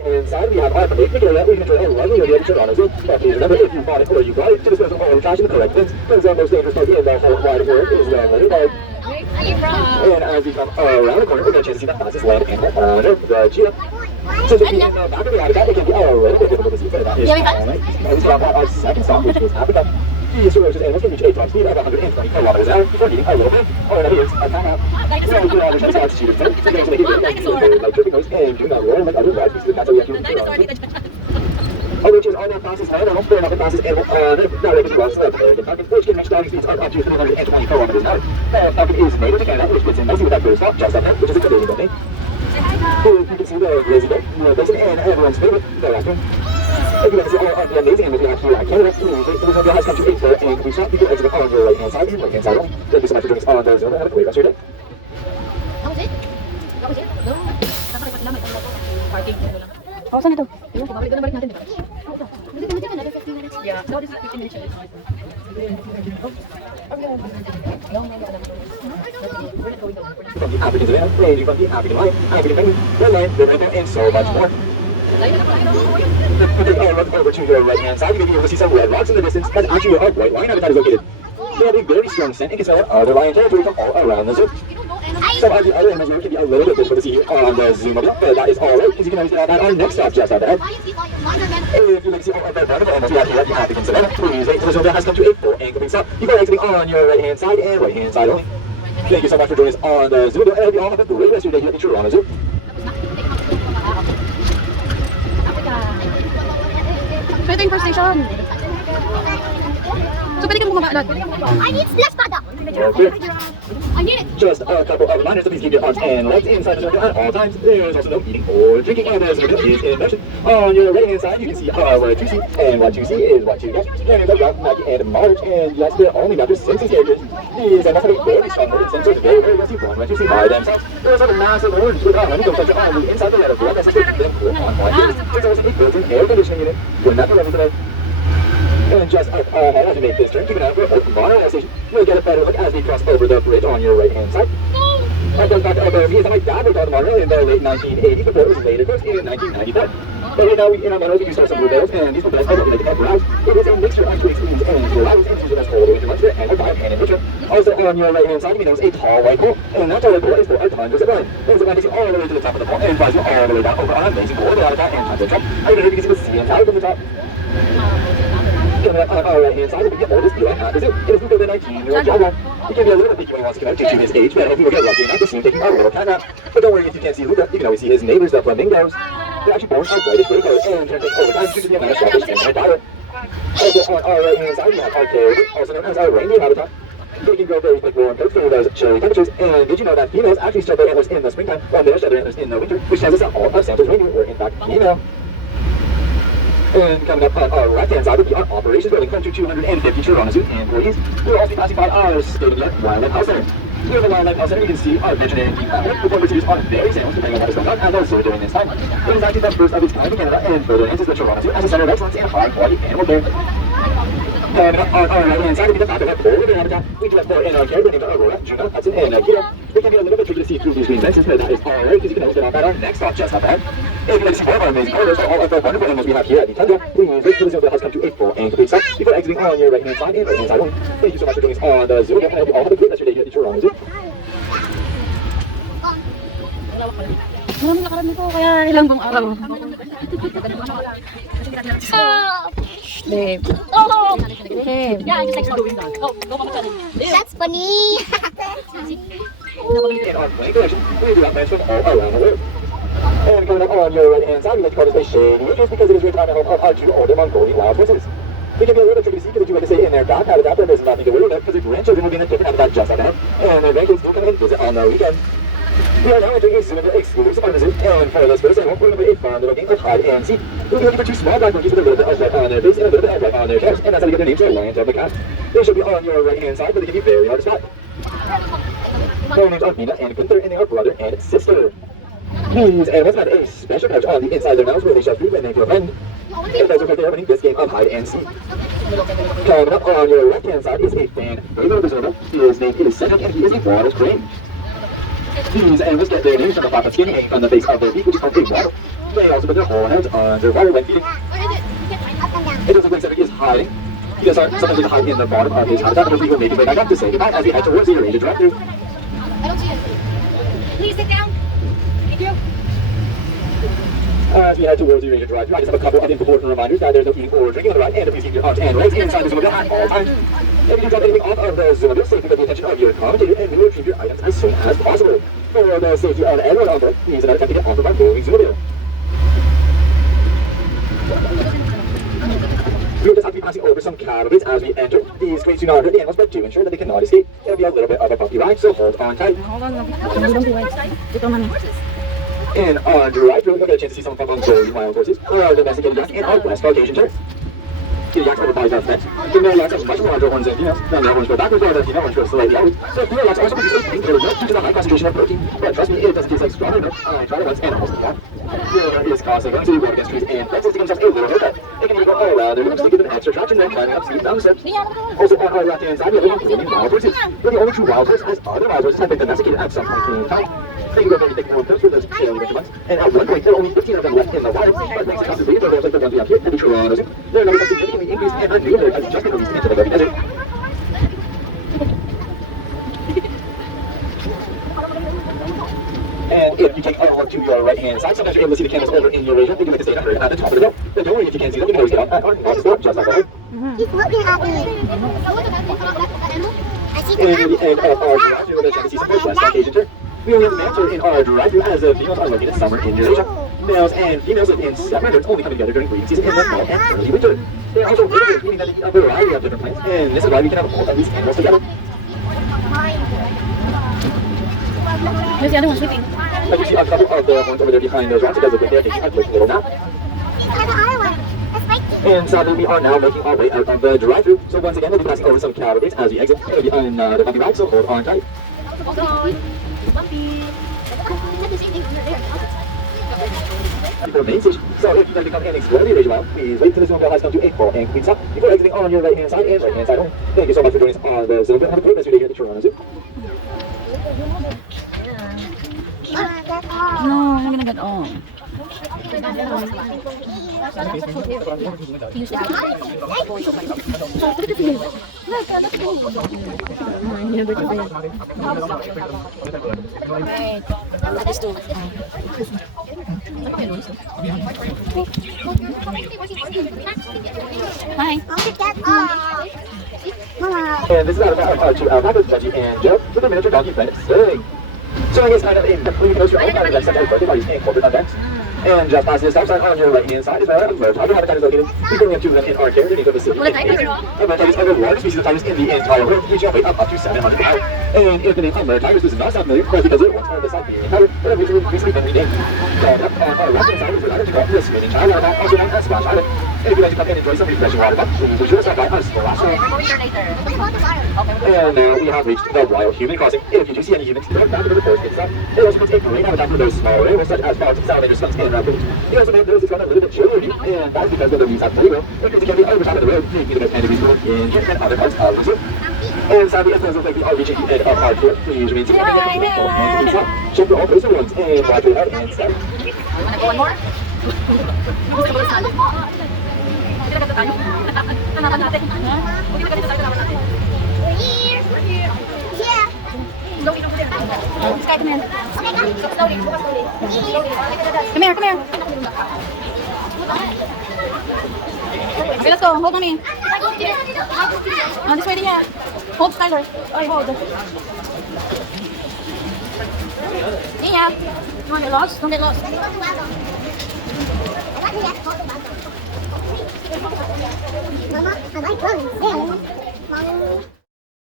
right-hand side, we have our picnic area. We can enjoy a lovely area to turn on as well. But please remember, if you bought it or you got it, to dispose of all the trash in the correct bins. Because the most dangerous part in the whole wide world is the later bag. And as we come around the corner, we're going to chance to see the fastest land animal on Earth, the cheetah. Since if you in the back of the habitat, it can be a little bit difficult to see, but that is alright. And we start our second stop, which is Africa. These ferocious animals can reach a top speed of 120 kilometers an hour before needing a little bit, or that is a timeout. So we can all understand how cheetahs think. They're going to make it very like tripping noise and do not roar like other wild beasts. That's how we have to which is on the fastest land animal, they're not the fastest animal on Earth. Now, they runs the American falcon, which can reach driving speeds of up to 320 kilometers an hour. The falcon is native to Canada, which fits in nicely with that first stop, just up there, which is a Canadian name. Here you can see the grizzly bear, the bison, and everyone's favorite, the raccoon. If you want to see all of the amazing animals we have here at Canada, please visit the House Country 8 for and complete shop. You can exit on your right-hand side and right-hand side only. Thank you so much for joining us on the Zoom. Have a great rest of your day. Oh, saan ito? Balik natin, di ba? Yeah, no, this is 15 minutes. From the African savannah, ranging from the African lion, African penguin, red lion, red rhino, and so much more. If you look over to your right-hand side, you may be able to see some red rocks in the distance. That's actually where our white lion habitat is located. They have a very strong scent and can smell other lion territory from all around the zoo. Some of the other animals here can be a little bit difficult to see on the Zoom mobile, but that is alright, because you can always get out at our next stop just out ahead. If you'd like to see all of the wonderful animals we have here at the African savannah, please wait until the Zoom has come to a full and complete stop. You can exiting on your right-hand side and right-hand side only. Thank you so much for joining us on the Zoom, and I hope you all have a great rest of your day here at Toronto Zoo. Pwede yung first station. So pwede kang bumaba doon. I need splash pad. Okay. I need it. Just a couple of reminders to please keep your arms and legs inside the circle at all times. There's also no eating or drinking, and the circle is in motion. On your right-hand side, you can see what you see, and what you see is what you get. And it's Ralph, Maggie, and Marge, and yes, they're only Dr. Simpson's characters. These animals have a very strong motor sensors, very, very rusty one, what you see by themselves. There's also massive orange with a honeycomb sensor on the inside of the letter blood that sensors them cool on one. There's also a built-in air conditioning unit. We're not going to today. And just up ahead as we make this turn, keep an eye out for a monorail station. You'll get a better look as we cross over the bridge on your right-hand side. That goes back to over me, my dad worked on the monorail in the late 1980s before it was later closed in 1994. But right now, in our monorails, we do some bluebells, and these bluebells are what we like to browse. It is a mixture of twigs, leaves, and flowers, and usually that's all the winter months here, and our diet, and in winter. Also, on your right-hand side, we notice a tall white pole, and that tall white pole is for our tundra zip line. The zip line takes you all the way to the top of the pole, and flies you all the way down over our amazing global habitat and tundra truck. I don't know if you can see the CN Tower from the top. Coming up on our right-hand side, we get the oldest Eli at the zoo. It is the 19-year-old jaguar. It can be a little bit picky when he wants to come out due to his age, but hopefully we'll get lucky enough to see him taking a little cat nap. But don't worry, if you can't see Luca, you can always see his neighbors, the flamingos. They're actually born a whitish gray color and turn pink over time due to the amount of starfish in their diet. Also on our right-hand side, we have our caribou, also known as our reindeer habitat. They can grow very quick warm coats for those chilly temperatures, and did you know that females actually shed their antlers in the springtime while males shed their antlers in the winter, which tells us that all of Santa's reindeer were in fact female. And coming up on our right-hand side will be our operations building home to 250 Toronto Zoo employees. We'll also be passing by our state-of-the-art Wildlife Health Center. Near the Wildlife Health Center, you can see our veterinary team perform procedures on various animals depending on what is going on at our zoo during this time. It is actually the first of its kind in Canada and further enhances the Toronto Zoo as a center of excellence in high-quality animal care. And on our right-hand side will be the fact that we have 4 living habitat. We do have 4 in our care, named Aurora, Juno, Hudson, and Keto. It can be a little bit tricky to see through these green fences, but that is alright because you can always get off at our next stop just up ahead. If you'd like to see more of our amazing corridors for all of the wonderful animals we have here at the Tundra, please wait till the zoo has come to a full and complete stop before exiting on your right-hand side and right-hand side only. Thank you so much for joining us on the zoo, and I hope you all have a great rest of your day here at the Toronto Zoo. Maraming lakaran nito, kaya ilang buong araw. Babe. Oh, Babe. yeah, I just like doing that. Oh, no, Mama Charlie. That's funny. In our plane collection, we do have plants from all around the world. And coming up on your right-hand side, we like to call this place Shady Acres because it is right on the home of our 2 older Mongolian wild horses. We can be a little bit tricky to see because they do like to stay in their dog habitat, but there's nothing to worry about because their grandchildren will be in a different habitat just like that, and their grandkids do come and visit on the weekend. We are now entering a zoo exclusive part of the zoo, and for this first animal, we're going to play a fun little game of hide and seek. We'll be looking for 2 small black monkeys with a little bit of red on their face and a little bit of red on their chest, and that's how we get their names, the Lions of the Cast. They should be on your right-hand side, but they can be very hard to spot. Their names are Mina and Gunther, and they are brother and sister. These animals have a special pouch on the inside of their mouths where they shove food when they feel threatened. And those are because they are winning this game of hide and seek. Coming up on your left-hand side is a fan favorite observer. His name is Cedric, and he is a water crane. These animals get their names from the flap of skin hanging on the base of their beak, which is called a waddle. They also put their horns underwater when feeding. Where is it? You can't find it. Up and down. It doesn't look like Cedric is hiding. He does sometimes just hide in the bottom of his habitat, but hopefully he'll make his way back up to say goodbye as we head towards the Eurasian drive-thru. I don't see it. Please sit down. Thank you. As we head towards the Eurasian drive-thru, I just have a couple of important reminders that there's no eating or drinking on the ride, and to please keep your arms and legs inside the Zoomobile at all times. If you do drop anything off of the Zoomobile, safely get the attention of your commentator, and we will retrieve your items as soon as possible. For the safety of everyone on board, please do not attempt to get off of our moving Zoomobile. We will just have to be passing over some caravans as we enter. These crates do not hurt the animals, but do ensure that they cannot escape. It'll be a little bit of a bumpy ride, so hold on tight. Hold on lang. Bumbong buhay. Dito man. In our drive-thru, we'll get a chance to see some of our golden wild horses, our domesticated yak, and our West Caucasian terrier. The yaks over bodies are fence. The male yaks have much larger horns than females. The male horns go backwards, while the female horns go slightly outward. So female yaks also produce a pink-colored milk due to the high concentration of protein. But trust me, it doesn't taste like strawberry milk. I tried it once and almost forgot. There is causing them to run against trees and fences to give themselves a little haircut. They can even go all around their rooms to give them extra traction when climbing up steep mountain steps. Also, on our left-hand side, we have a golden wild horses. We're the only true wild horse, as other wild horses have been domesticated at some point in time. They can go very thick and close with those chilly winter months, and at one point there are only 15 of them left in the wild, but thanks to constant breeding programs like the ones we have here at the Toronto Zoo, their numbers have significantly increased, and a new herd has just been released into the Gobi Desert. And if you take a look to your right-hand side, sometimes you're able to see the camels over in Eurasia. They do like to stay in a herd at the top of the hill. But don't worry if you can't see them, you can always get out at our horse store, just like that. He's looking at me. So what's the animal? I see And near the end of our drive, you're going to check to see some more West Caucasian terrier. We only have males in our drive-thru as the females are located somewhere in Eurasia. Males and females live in separate herds, only coming together during breeding season in the fall and early winter. They're also really good, meaning that they eat a variety of different plants, and this is why we can have all of these animals together. There's the other one sleeping. As you see a couple of the horns over there behind those rocks, it does look like they're taking a quick little nap. And sadly, we are now making our way out of the drive-thru. So once again, we'll be passing over some caravans as we exit. It'll be on the bumpy ride, so hold on tight. Before main station. So if you'd like to come and explore the Eurasian Wild, please wait till the Zoomobile has come to a full and complete stop before exiting on your right-hand side and right-hand side only. Thank you so much for joining us on the Zoomobile. Have a great rest of your day here at the Toronto Zoo. No, I'm gonna get on. Hi. And this is out of our two alpacas, Judgy and Joe, with their miniature donkey friend, Sing. So I guess kind of in complete coast, your own kind of like September birthday parties and corporate events. And just past this stop sign on your right-hand side is where our tiger habitat is located. We currently have two of them in our care underneath the facility. Tigers are the largest species of tigers in the entire world, reaching a weight of up to 700 pounds. And if the name Hummer tigers does not sound familiar, that's because it once owned the Siberian tiger, but have recently been renamed. Called up on our left-hand side is the Tiger the swimming child island, also known as Splash Island. And if you'd like to come and enjoy some refreshing water fun, please be sure to stop by us for last night. And now we have reached the Royal Human Crossing. If you do see any humans, don't back into the first stop. It also contains a great habitat for those smaller animals such as frogs, salamanders, skunks, and raccoons. You also may have noticed it's run a little bit chilly, and that's because the leaves have free will. It means it can be over top of the road, making the most enemies will in here and other parts of the zoo. And sadly, as those look like we are reaching the end of our tour, please remain seated and get the full hands to the top. Check for all those ones and watch your head and step. One more? Sky, come here. Come here, come here. Okay, let's go. Hold mommy. This way, yeah. Hold Skylar. Oh, hold. Yeah. You want to get lost? Don't get lost. Mama, I like running. Mama.